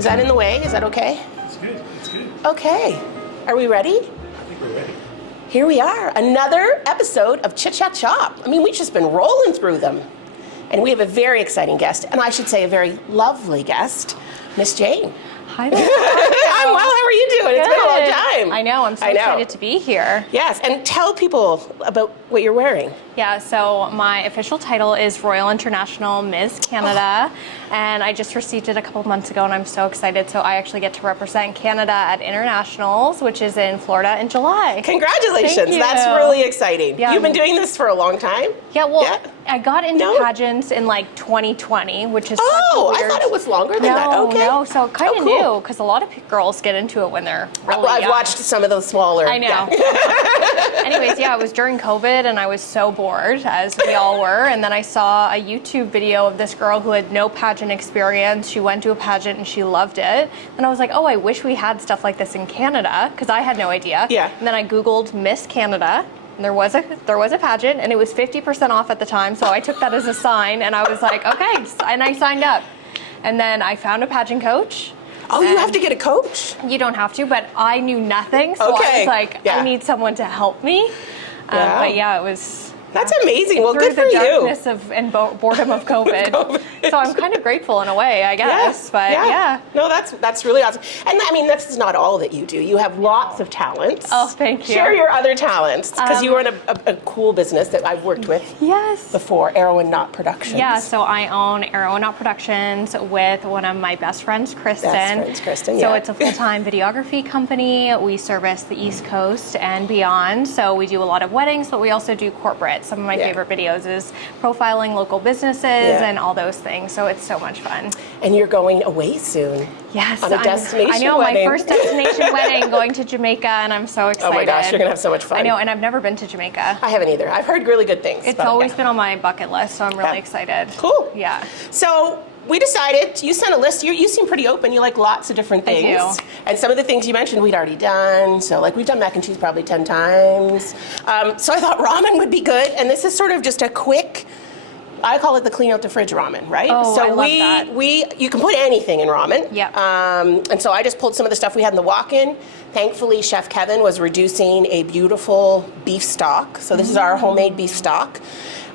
Is that in the way? Is that okay? It's good. It's good. Okay. Are we ready? I think we're ready. Here we are, another episode of Chit Chat Chop. I mean, we've just been rolling through them. And we have a very exciting guest, and I should say a very lovely guest, Miss Jane. Hi there. I'm well, how are you doing? It's been a long time. I know, I'm so excited to be here. Yes, and tell people about what you're wearing. Yeah, so my official title is Royal International Miss Canada, and I just received it a couple months ago, and I'm so excited. So I actually get to represent Canada at Internationals, which is in Florida in July. Congratulations, Thank you. That's really exciting. Yeah. You've been doing this for a long time? Yeah, well, I got into pageants in like 2020, which is such a weird... I thought it was longer than that. Okay. No, so kind of cool. new, because a lot of girls get into it when they're really I've young. watched some of those smaller. I know. Yeah. Anyways, yeah, it was during COVID, and I was so bored, as we all were, and then I saw a YouTube video of this girl who had no pageant experience. She went to a pageant and she loved it, and I was like, oh, I wish we had stuff like this in Canada, because I had no idea. Yeah. And then I Googled Miss Canada, and there was a pageant, and it was 50% off at the time, so I took that as a sign, and I was like, okay, and I signed up. And then I found a pageant coach. Oh, you have to get a coach? You don't have to, but I knew nothing, so I was like, I need someone to help me. But yeah, it was... That's amazing. Well, good for through the you. darkness and boredom of COVID. So I'm kind of grateful in a way, I guess. Yes, but yeah. No, that's really awesome. And I mean, that's not all that you do. You have lots of talents. Oh, thank you. Share your other talents, because you run a cool business that I've worked with before, Arrow and Knot Productions. Yeah, so I own Arrow and Knot Productions with one of my best friends, Kristen. So it's a full-time videography company. We service the East Coast and beyond. So we do a lot of weddings, but we also do corporate. Some of my favorite videos is profiling local businesses and all those things. So it's so much fun. And you're going away soon. Yes. On a destination I know, wedding. my first destination wedding, going to Jamaica, and I'm so excited. Oh my gosh, you're going to have so much fun. I know, and I've never been to Jamaica. I haven't either. I've heard really good things. It's always been on my bucket list, so I'm really excited. Cool. Yeah. So we decided, you sent a list, you seem pretty open, you like lots of different things. I do. And some of the things you mentioned we'd already done, so like we've done mac and cheese probably 10 times. So I thought ramen would be good, and this is sort of just a quick, I call it the clean out the fridge ramen, right? Oh, so I love that. You can put anything in ramen. Yeah. And so I just pulled some of the stuff we had in the walk-in. Thankfully, Chef Kevin was reducing a beautiful beef stock. So this is our homemade beef stock.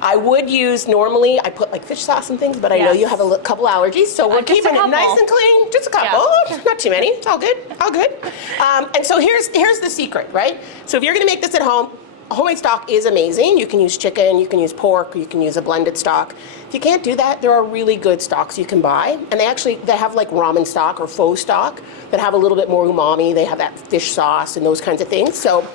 I would use, normally, I put like fish sauce and things, but I know you have a couple allergies, so we're keeping it nice and clean. Just a couple, not too many. All good, all good. And so here's the secret, right? So if you're gonna make this at home, homemade stock is amazing. You can use chicken, you can use pork, you can use a blended stock. If you can't do that, there are really good stocks you can buy. And they have like ramen stock or faux stock that have a little bit more umami. They have that fish sauce and those kinds of things. So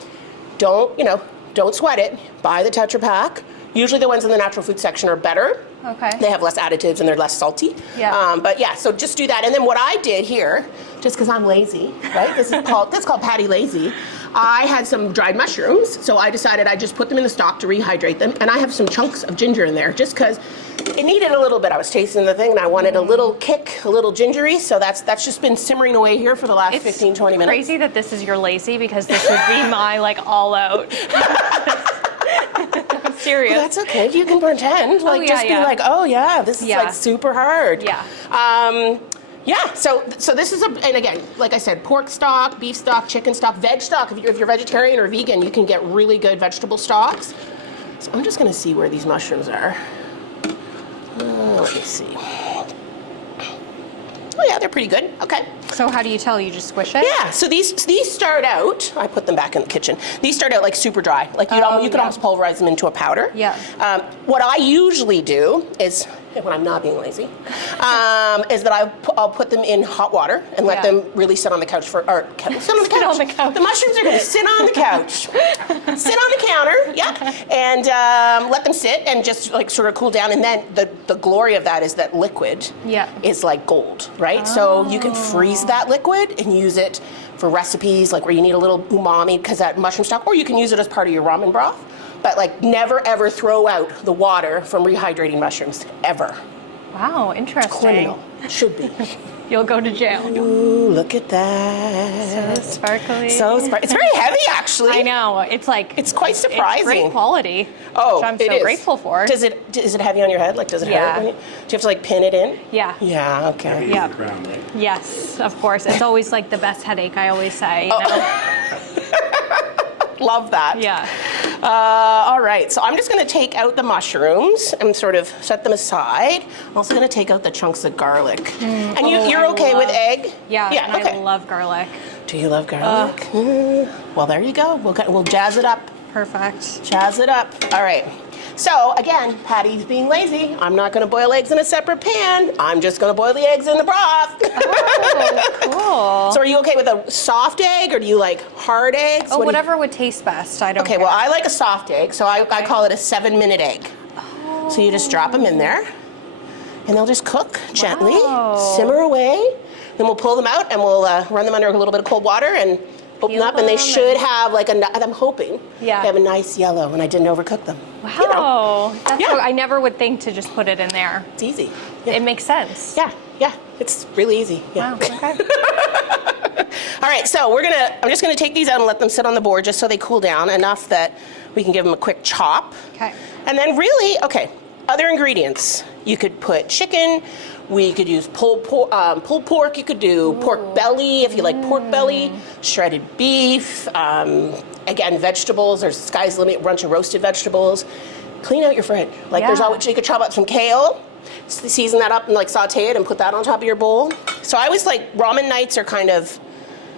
don't sweat it. Buy the Tetra Pak. Usually the ones in the natural food section are better. Okay. They have less additives and they're less salty. Yeah. But yeah, so just do that. And then what I did here, just because I'm lazy, right? This is called Patty Lazy. I had some dried mushrooms, so I decided I'd just put them in the stock to rehydrate them. And I have some chunks of ginger in there, just because it needed a little bit. I was tasting the thing and I wanted a little kick, a little gingery. So that's just been simmering away here for the last 15, 20 minutes. It's crazy that this is your lazy, because this would be my like all out. I'm serious. Well, that's okay. You can pretend. Like, just be like, oh yeah, this is like super hard. Yeah. Yeah. So this is and again, like I said, pork stock, beef stock, chicken stock, veg stock. If you're vegetarian or vegan, you can get really good vegetable stocks. So I'm just gonna see where these mushrooms are. Let me see. Oh yeah, they're pretty good. Okay. So how do you tell? You just squish it? Yeah. So these start out. I put them back in the kitchen. These start out like super dry. Like you could almost pulverize them into a powder. Yeah. What I usually do is, when I'm not being lazy, is that I'll put them in hot water and let them really sit on the couch sit on the couch. The mushrooms are going to sit on the couch, sit on the counter, and let them sit and just like sort of cool down. And then the glory of that is that liquid is like gold, right? So you can freeze that liquid and use it for recipes like where you need a little umami because that mushroom stock, or you can use it as part of your ramen broth. But like never ever throw out the water from rehydrating mushrooms, ever. Wow, interesting. It's criminal. Should be. you'll go to jail. Ooh, look at that. So sparkly. It's very heavy, actually. I know. It's like It's quite surprising. It's great quality. Oh, which I'm it so is. grateful for. Is it heavy on your head? Like, does it Yeah. hurt? Do you have to like pin it in? Yeah. Yeah. Okay. Heavy Yeah. is the crown, right? Yes, of course. It's always like the best headache. I always say. You know? Love that. Yeah. All right, so I'm just going to take out the mushrooms and sort of set them aside. I'm also going to take out the chunks of garlic. And you're okay with egg? Yeah. Yeah. And Okay. I love garlic. Do you love garlic? Well, there you go. We'll jazz it up. Perfect. Jazz it up. All right. So again, Patty's being lazy. I'm not going to boil eggs in a separate pan. I'm just going to boil the eggs in the broth. Cool. So are you okay with a soft egg, or do you like hard eggs? Oh, What do you- whatever would taste best. I don't Okay, care. well, I like a soft egg, so I call it a 7-minute egg. So you just drop them in there, and they'll just cook gently, Wow. simmer away. Then we'll pull them out, and we'll run them under a little bit of cold water and open Peel up, and they them should have like I'm hoping, Yeah. they have a nice yellow, and I didn't overcook them. Wow. You know, That's Yeah. so, I never would think to just put it in there. it's easy. Yeah. It makes sense. Yeah, it's really easy. Yeah. Wow. Okay. All right, so I'm just gonna take these out and let them sit on the board just so they cool down enough that we can give them a quick chop. Okay. And then really, other ingredients. You could put chicken. We could use pulled pork. You could do pork belly if you like pork belly. Shredded beef. Again, vegetables. There's sky's the limit. Bunch of roasted vegetables. Clean out your fridge. Like there's Yeah. always, you could chop up some kale. Season that up and like saute it and put that on top of your bowl. So I always like ramen nights are kind of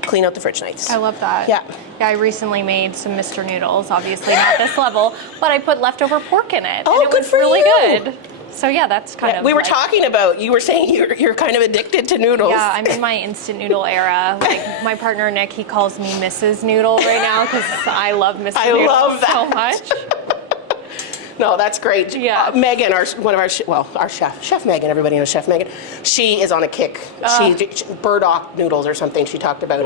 clean out the fridge nights. I love that. Yeah. Yeah, I recently made some Mr. Noodles, obviously not this level, but I put leftover pork in it. Oh, and it good was for really you. good. So yeah, that's kind of We were like- talking about, you were saying you're kind of addicted to noodles. Yeah, I'm in my instant noodle era. Like my partner Nick, he calls me Mrs. Noodle right now because I love Mr. I Noodle love that. so much. No, that's great. Yeah. Megan, our chef Megan, everybody knows Chef Megan. She is on a kick. She burdock noodles or something she talked about.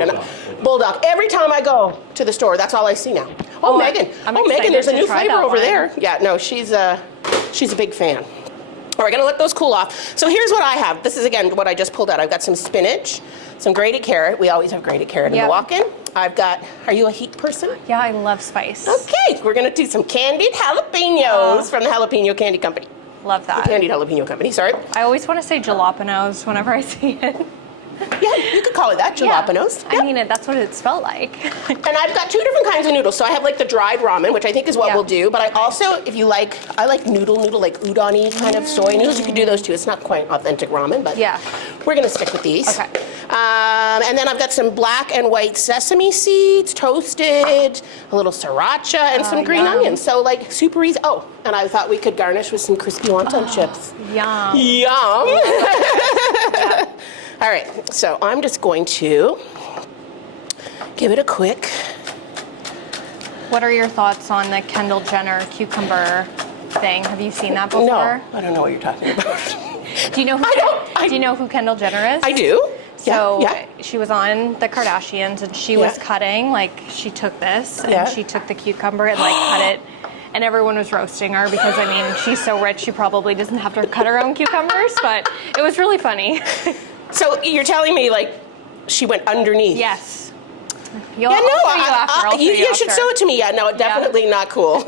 Bulldog. Every time I go to the store, that's all I see now. Oh, Megan. I'm Megan, excited there's a to new try flavor that over one. there. Yeah, no, she's a big fan. All right, gonna let those cool off. So here's what I have. This is again what I just pulled out. I've got some spinach, some grated carrot. We always have grated carrot in Yeah. the walk-in. I've got, are you a heat person? Yeah, I love spice. Okay, we're gonna do some candied jalapenos from the Jalapeno Candy Company. Love that. Candied Jalapeno Company, sorry. I always want to say jalapenos whenever I see it. Yeah, you could call it that, jalapenos. Yeah. I mean, that's what it's spelled like. And I've got two different kinds of noodles. So I have like the dried ramen, which I think is what Yeah. we'll do. But I also, if you like, I like noodle, like udon-y kind of soy noodles. You could do those too. It's not quite authentic ramen, but Yeah. we're gonna stick with these. Okay. And then I've got some black and white sesame seeds, toasted, a little siracha, and some green yum. onions. So like super easy. Oh, and I thought we could garnish with some crispy wonton chips. Yum. Yum. All right, so I'm just going to give it a quick. What are your thoughts on the Kendall Jenner cucumber thing? Have you seen that before? No, I don't know what you're talking about. Do you know who? I do you know who Kendall Jenner is? I do. So yeah. she was on the Kardashians, and she was Yeah. cutting. Like she took this, and Yeah. she took the cucumber and like cut it. And everyone was roasting her because, I mean, she's so rich, she probably doesn't have to cut her own cucumbers. But it was really funny. So you're telling me like she went underneath? Yes. Yeah, no, you should show it to me. Yeah, no, definitely not cool.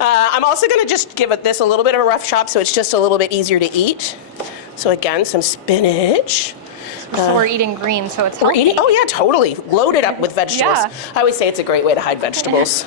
I'm also going to just give this a little bit of a rough chop so it's just a little bit easier to eat. So again, some spinach. So we're eating green, so it's We're healthy. eating, oh yeah, totally. Loaded up with vegetables. Yeah. I always say it's a great way to hide vegetables.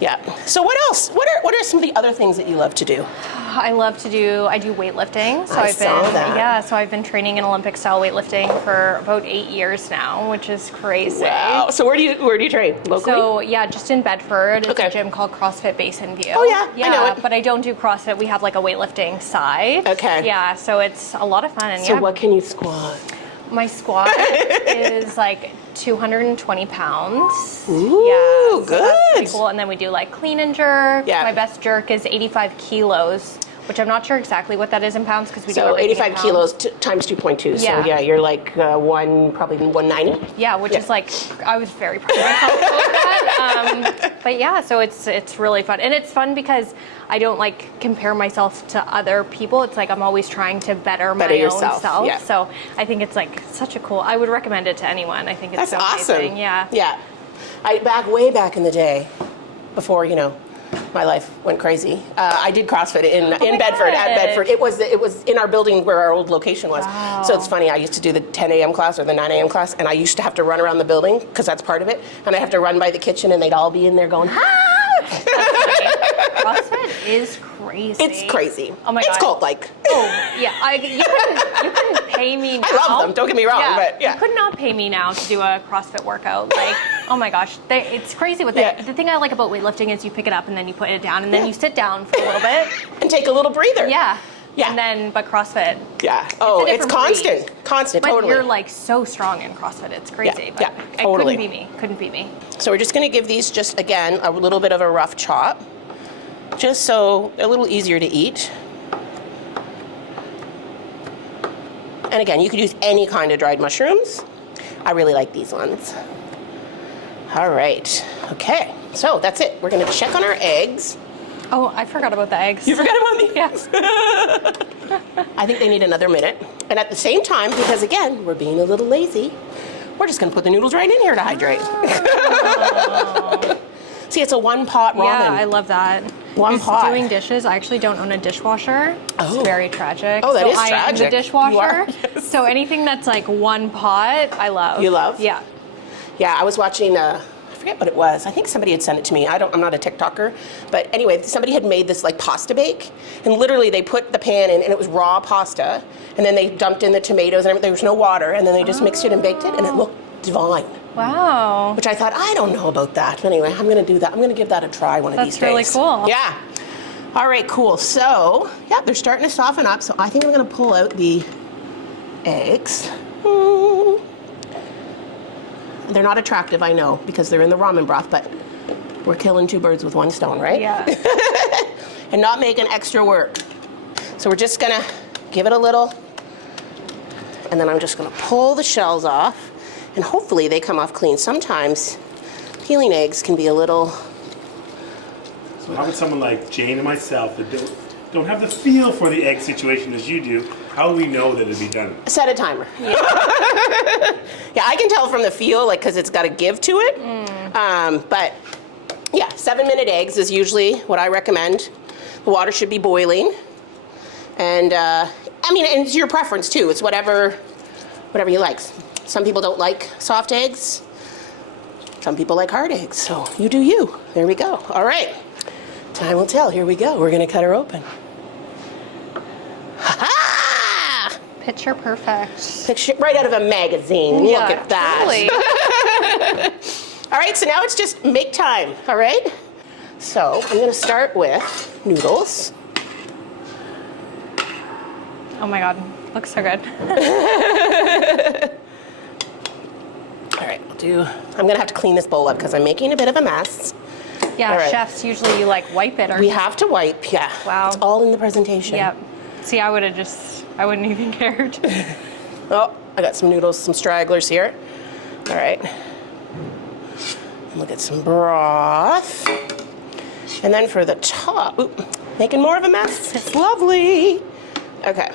Yeah. So what else? What are some of the other things that you love to do? I do weightlifting. So I saw that. Yeah, so I've been training in Olympic style weightlifting for about 8 years now, which is crazy. Wow. So where do you train? Locally? So yeah, just in Bedford. It's Okay. a gym called CrossFit Basin View. Oh, yeah, I know it. But I don't do CrossFit. We have like a weightlifting side. Okay. Yeah, so it's a lot of fun. And So yeah, what can you squat? my squat is like 220 pounds. Ooh, yeah, so good. That's pretty cool. And then we do like clean and jerk. Yeah. My best jerk is 85 kilos, which I'm not sure exactly what that is in pounds because we do So everything in 85 pounds. kilos times 2.2. So Yeah. yeah, you're like probably 190. Yeah, which Yeah. is like, I was very proud of myself with that. But yeah, so it's really fun. And it's fun because I don't like compare myself to other people. It's like I'm always trying to better my yourself, own self. yeah. So I think it's like such a cool, I would recommend it to anyone. I think it's That's so awesome. amazing. Yeah. Yeah. Way back in the day, before, my life went crazy. I did CrossFit in Bedford, at Bedford. It was in our building where our old location was. Wow. So it's funny, I used to do the 10 a.m. class or the 9 a.m. class, and I used to have to run around the building, because that's part of it, and I have to run by the kitchen, and they'd all be in there going, "Ah!" CrossFit is crazy. It's crazy. Oh my God. It's called like. Oh yeah, you couldn't pay me now. I love them. Don't get me wrong, but yeah. You could not pay me now to do a CrossFit workout. Like, oh my gosh, it's crazy with it. The thing I like about weightlifting is you pick it up and then you put it down and then you sit down for a little bit and take a little breather. Yeah. Yeah. And then, but CrossFit. Yeah. Oh, it's constant. Breed. Constant. But totally. you're like so strong in CrossFit. It's crazy. Yeah. But Totally. Couldn't beat me. So we're just going to give these just again a little bit of a rough chop, just so they're a little easier to eat. And again, you could use any kind of dried mushrooms. I really like these ones. All right. Okay. So that's it. We're going to check on our eggs. Oh, I forgot about the eggs. You forgot about the Yes. I think they need another minute. And at the same time, because again, we're being a little lazy, we're just going to put the noodles right in here to hydrate. Oh. See, it's a one-pot ramen. Yeah, I love that. One Who's pot. doing dishes. I actually don't own a dishwasher. Oh. It's very tragic. Oh, that so is I am tragic. the dishwasher. You are? Yes. So anything that's like one pot, I love. You love? Yeah. Yeah, I was watching, I forget what it was. I think somebody had sent it to me. I'm not a TikToker. But anyway, somebody had made this like pasta bake. And literally they put the pan in and it was raw pasta. And then they dumped in the tomatoes and everything. There was no water. And then they just mixed it and baked it. And it looked divine. Wow. Which I thought, I don't know about that. But anyway, I'm going to do that. I'm going to give that a try one of these days. That's really cool. Yeah. All right, cool. So, yeah, they're starting to soften up. So I think I'm going to pull out the eggs. They're not attractive, I know, because they're in the ramen broth, but we're killing two birds with one stone, right? Yeah. And not making extra work. So we're just going to give it a little, and then I'm just going to pull the shells off. And hopefully they come off clean. Sometimes peeling eggs can be a little... So how would someone like Jane and myself that don't have the feel for the egg situation as you do, how do we know that it'd be done? Set a timer. Yeah, yeah, I can tell from the feel, like, because it's got a give to it. But yeah, 7-minute eggs is usually what I recommend. The water should be boiling. And I mean, and it's your preference too. It's whatever you like. Some people don't like soft eggs. Some people like hard eggs. So you do you. There we go. All right. Time will tell. Here we go. We're going to cut her open. Ha-ha! Picture perfect. Picture right out of a magazine. Yeah, Look at that. Totally. All right, so now it's just make time. All right. So I'm going to start with noodles. Oh my God. Looks so good. All right, I'm going to have to clean this bowl up because I'm making a bit of a mess. Yeah, All right. chefs usually you like wipe it or We have to wipe, yeah. Wow. It's all in the presentation. Yep. See, I wouldn't even cared. Oh, I got some noodles, some stragglers here. All right. Look at some broth. And then for the top, making more of a mess. It's lovely. Okay.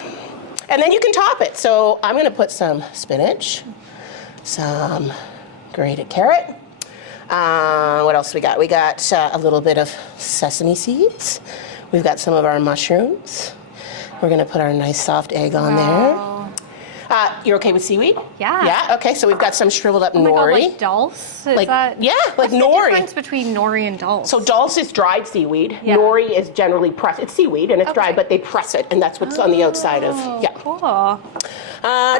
And then you can top it. So I'm going to put some spinach, some grated carrot. What else we got? We got a little bit of sesame seeds. We've got some of our mushrooms. We're going to put our nice soft egg on there. You're okay with seaweed? Yeah. Yeah? Okay, so we've got some shriveled up Oh my God, nori. like dulse? Like that, like what's nori. the difference between nori and dulse? So dulse is dried seaweed. Yeah. Nori is generally pressed. It's seaweed and it's Okay. dried, but they press it, and that's what's on the outside of. Yeah. Cool.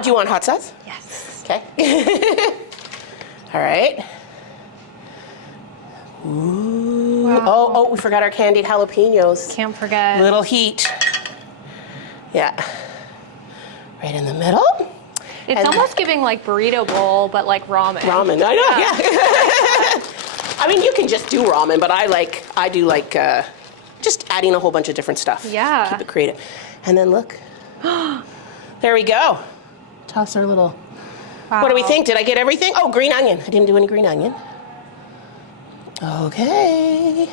Do you want hot sauce? Yes. Okay. All right. Ooh. Wow. Oh, we forgot our candied jalapenos. Can't forget. Little heat. Yeah. Right in the middle. It's and almost giving like burrito bowl, but like ramen. ramen. I know. Yeah. I mean, you can just do ramen, but I do like just adding a whole bunch of different stuff. Yeah. Keep it creative. And then look. There we go. Toss our little. Wow. What do we think? Did I get everything? Oh, green onion. I didn't do any green onion. Okay.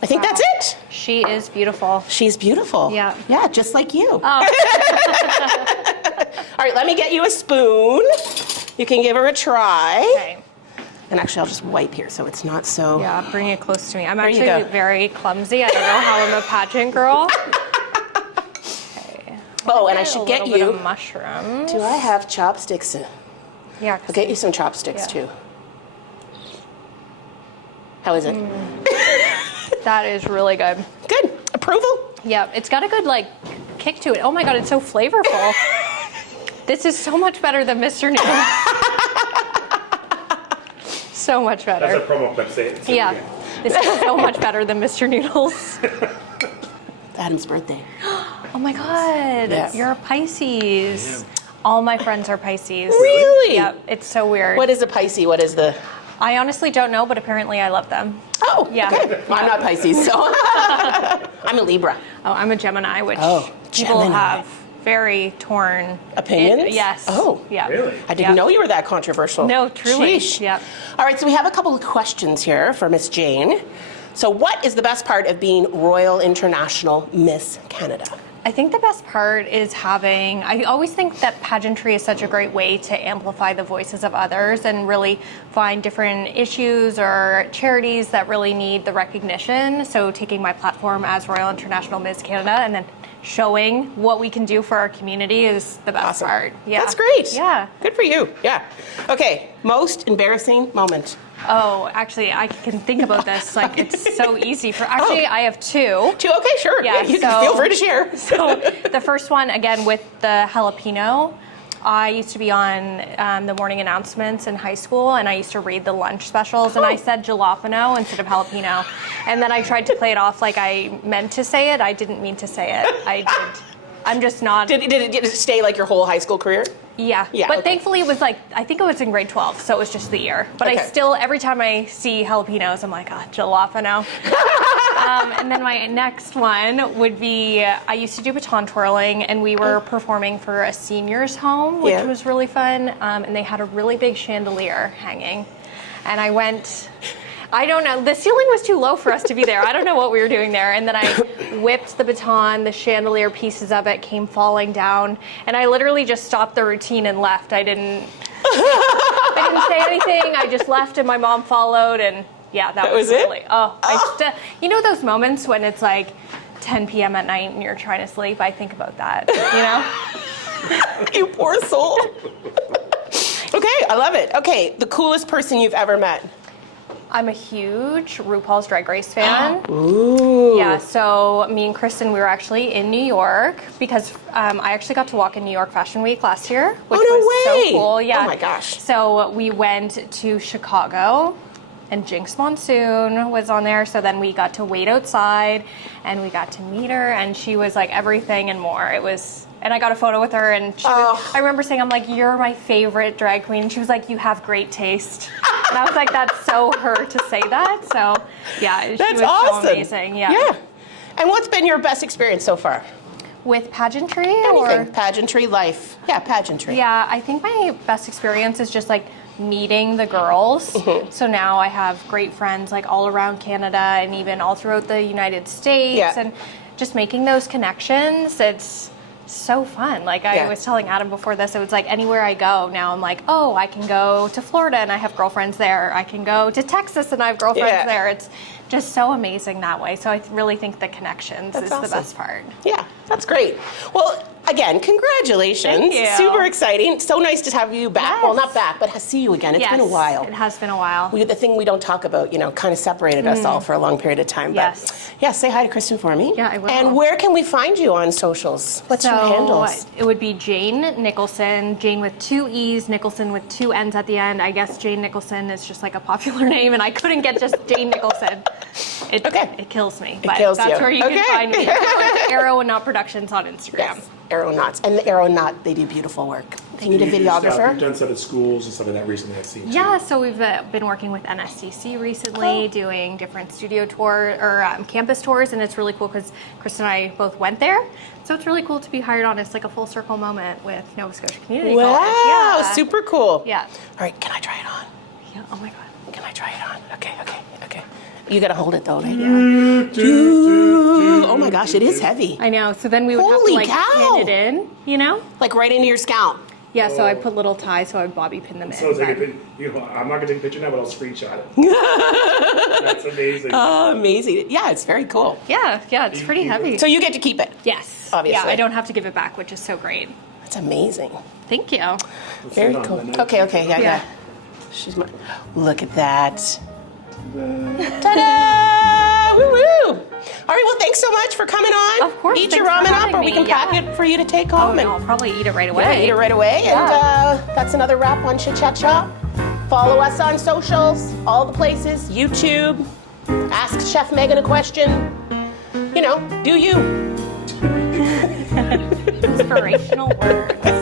I think that's it. She is beautiful. She's beautiful. Yeah. Yeah, just like you. Oh. All right, let me get you a spoon. You can give her a try. Okay. And actually, I'll just wipe here so it's not so... Yeah, bring it close to me. I'm There you actually go. very clumsy. I don't know how I'm a pageant girl. Okay. Oh, and I should get a little bit you... of mushrooms. Do I have chopsticks? Yeah. I'll get you some chopsticks, Yeah. too. How is it? That is really good. Good. Approval? Yeah, it's got a good like kick to it. Oh my god, it's so flavorful. This is so much better than Mr. Noodles. So much That's better. a promo clip. Say it. Yeah, this is so much better than Mr. Noodles. Adam's birthday. Oh my god, Yes. you're a Pisces. All my friends are Pisces. Really? Yeah, it's so weird. What is a Pisces? What is the... I honestly don't know, but apparently I love them. Oh, Yeah. okay. Well, I'm not Pisces, so... I'm a Libra. Oh, I'm a Gemini, which Oh, people Gemini. have very torn Opinions? Yes. Oh. Yeah. Really? I didn't know you were that controversial. No, truly. Sheesh. Yep. All right, so we have a couple of questions here for Miss Jane. So what is the best part of being Royal International Miss Canada? I think the best part is I always think that pageantry is such a great way to amplify the voices of others and really find different issues or charities that really need the recognition. So taking my platform as Royal International Miss Canada and then showing what we can do for our community is the best Awesome. part. Yeah. That's great. Yeah. Good for you. Yeah. Okay, most embarrassing moment. Oh, actually, I can think about this. Like, it's so easy. Actually, I have two. Okay, sure. Yeah, You can feel free to share. So the first one, again, with the jalapeno. I used to be on the morning announcements in high school, and I used to read the lunch specials, and I said jalapeno instead of jalapeno. And then I tried to play it off like I meant to say it. I didn't mean to say it. I did. I'm just not. Did it stay like your whole high school career? Yeah. Yeah, But okay. thankfully, it was like, I think it was in grade 12, so it was just the year. But Okay. I still, every time I see jalapenos, I'm like, jalapeno. And then my next one would be, I used to do baton twirling, and we were performing for a seniors home, which Yeah. was really fun. And they had a really big chandelier hanging. And I went, I don't know, the ceiling was too low for us to be there. I don't know what we were doing there. And then I whipped the baton, the chandelier pieces of it came falling down. And I literally just stopped the routine and left. I didn't say anything. I just left and my mom followed, and yeah, that was it? really, you know those moments when it's like 10 p.m. at night and you're trying to sleep? I think about that, you know? You poor soul. Okay, I love it. Okay, the coolest person you've ever met. I'm a huge RuPaul's Drag Race fan. Ooh. Yeah, so me and Kristen, we were actually in New York because I actually got to walk in New York Fashion Week last year, which no was way. so cool. Yeah. Oh my gosh. So we went to Chicago, and Jinx Monsoon was on there. So then we got to wait outside, and we got to meet her, and she was like everything and more. It was. And I got a photo with her, and I remember saying, I'm like, you're my favorite drag queen. And she was like, you have great taste. And I was like, that's so her to say that. So, yeah, she That's was awesome. so amazing. Yeah. Yeah. And what's been your best experience so far? With pageantry Anything. or? Pageantry, life. Yeah, pageantry. Yeah, I think my best experience is just like meeting the girls. Mm-hmm. So now I have great friends like all around Canada and even all throughout the United States. Yeah. And just making those connections, it's so fun. Like I was telling Adam before this, it was like anywhere I go now I'm like, oh, I can go to Florida and I have girlfriends there. I can go to Texas and I have girlfriends there. It's just so amazing that way. So I really think the connections is the best part. Yeah, that's great. Well, again, congratulations. Thank you. Super exciting. So nice to have you back. Yes. Well, not back, but see you again. It's been a while. It has been a while. The thing we don't talk about, kind of separated us all for a long period of time. Yes. But yeah, say hi to Kristen for me. Yeah, I will. And where can we find you on socials? What's your handles? It would be Jane Nicholson, Jane with 2 E's, Nicholson with 2 N's at the end. I guess Jane Nicholson is just like a popular name, and I couldn't get just Jane Nicholson. It kills me. But kills that's you. where you can find me. Arrow and Not Productions on Instagram. Yes, Aeronauts. And the Aeronaut, they do beautiful work. You need a videographer? You've done stuff at schools and stuff like that recently, I've seen. Yeah, so we've been working with NSCC recently, doing different studio tour or campus tours, and it's really cool because Chris and I both went there. So it's really cool to be hired on. It's like a full circle moment with Nova Scotia Community College. Wow, Yeah. super cool. Yeah. All right, can I try it on? Yeah. Oh my God. Can I try it on? Okay. You gotta hold it though, right? Yeah. Oh my gosh, it is heavy. I know. So then we would Holy have to like cow. pin it in, you know? Like right into your scalp. Yeah, so I put little ties so I would bobby pin them in. So take a I'm not gonna take a picture now, but I'll screenshot it. That's amazing. Oh, amazing. Yeah, it's very cool. Yeah, it's pretty heavy. So you get to keep it. Yes. Obviously. Yeah, I don't have to give it back, which is so great. That's amazing. Thank you. Very cool. Okay, yeah. Yeah. Look at that. Ta-da! Woo-woo! All right, well, thanks so much for coming on. Of course, Eat your thanks for ramen up, or having we can me, pack yeah. it for you to take Oh, home. no, I'll probably eat it right away. Yeah, eat it right away. Yeah. And that's another wrap on Chit Chat Chop. Follow us on socials, all the places, YouTube. Ask Chef Megan a question. You know, do you. Inspirational words.